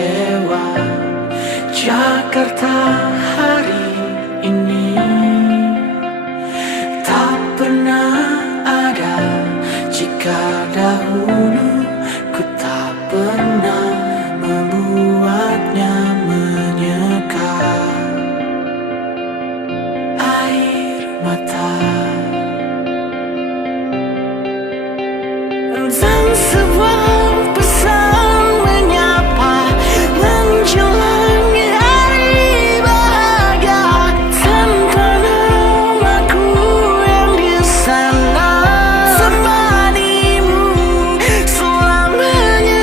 kecewa. Jakarta hari ini tak pernah ada jika dahulu ku tak pernah